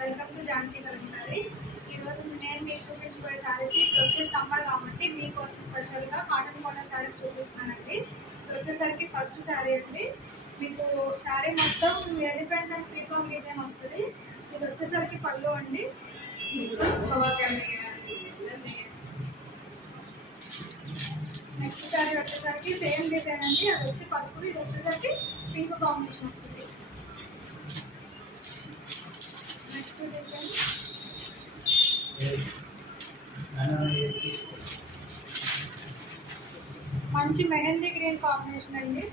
Welcome to Jhansi కలంకారీ. ఈరోజు నేను మీకు చూపించబోయే శారీస్ ఇప్పుడు వచ్చే సమ్మర్ కాబట్టి మీకోసం స్పెషల్గా కాటన్ కాటన్ శారీస్ చూపిస్తున్నానండి. ఇప్పుడు వచ్చేసరికి ఫస్ట్ శారీ అండి. మీకు శారీ మొత్తం ఎలిఫెంట్ అండ్ పీకాక్ డిజైన్ వస్తుంది. ఇది వచ్చేసరికి పళ్ళు అండి. నెక్స్ట్ శారీ వచ్చేసరికి సేమ్ డిజైన్ అండి. అది వచ్చి పలుపు, ఇది వచ్చేసరికి పింక్ కాంబినేషన్ వస్తుంది. నెక్స్ట్ డిజైన్ మంచి మెహందీ గ్రీన్ కాంబినేషన్ అండి.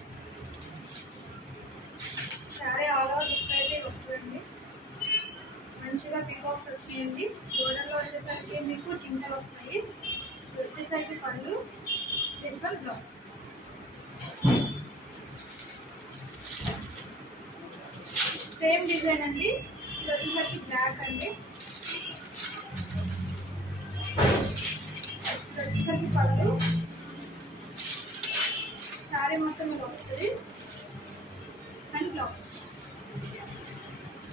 శారీ ఆల్ ఓవర్ లుక్ అయితే వస్తుందండి. మంచిగా పికాక్స్ వచ్చినాయండి. బోర్డర్లో వచ్చేసరికి మీకు జింకలు వస్తాయి. ఇది వచ్చేసరికి పళ్ళు, this one blouse. Same design అండి. ఇది వచ్చేసరికి బ్లాక్ అండి. ఇది వచ్చేసరికి పళ్ళు, శారీ మొత్తం ఇలా వస్తుంది అండ్ బ్లౌజ్.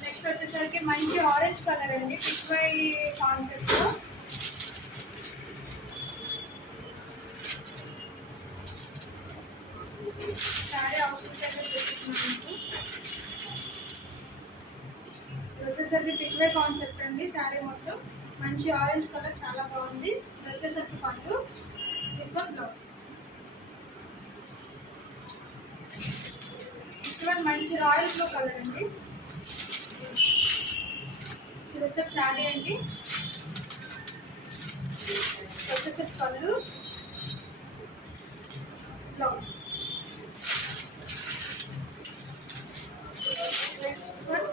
నెక్స్ట్ వచ్చేసరికి మంచి ఆరెంజ్ కలర్ అండి, పిచ్ వై కాన్సెప్ట్లో. శారీ అవుట్ఫిట్ అయితే చూపిస్తున్నాను మీకు. ఇది వచ్చేసరికి పిచ్ వై కాన్సెప్ట్ అండి. శారీ మొత్తం మంచి ఆరెంజ్ కలర్, చాలా బాగుంది. ఇది వచ్చేసరికి పళ్ళు, this one blouse. Next one మంచి రాయల్ బ్లూ కలర్ అండి. ఇది వచ్చేసరికి శారీ అండి. వచ్చేసరికి పళ్ళు, బ్లౌజ్. నెక్స్ట్ వన్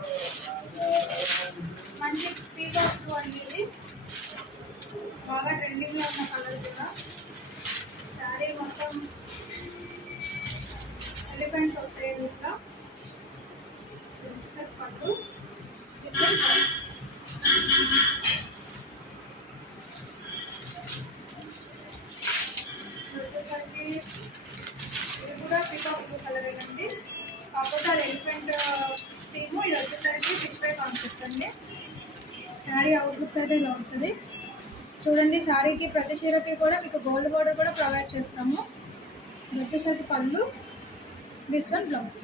మంచి పీకాక్ బ్లూ అండి. ఇది బాగా ట్రెండింగ్లో ఉన్న కలర్ కూడా. శారీ మొత్తం ఎలిఫెంట్స్ వస్తాయి ఇట్లా. వచ్చేసరికి పట్టు, వచ్చేసరికి ఇది కూడా పీకాక్ బ్లూ కలర్ అండి. కాకపోతే అది ఎలిఫెంట్ థీము, ఇది వచ్చేసరికి పిచ్ వై కాన్సెప్ట్ అండి. శారీ అవుట్లుక్ అయితే ఇలా వస్తుంది. చూడండి, శారీకి ప్రతి చీరకి కూడా మీకు గోల్డ్ బోర్డర్ కూడా ప్రొవైడ్ చేస్తాము. ఇది వచ్చేసరికి పళ్ళు, దిస్ వన్ బ్లౌజ్.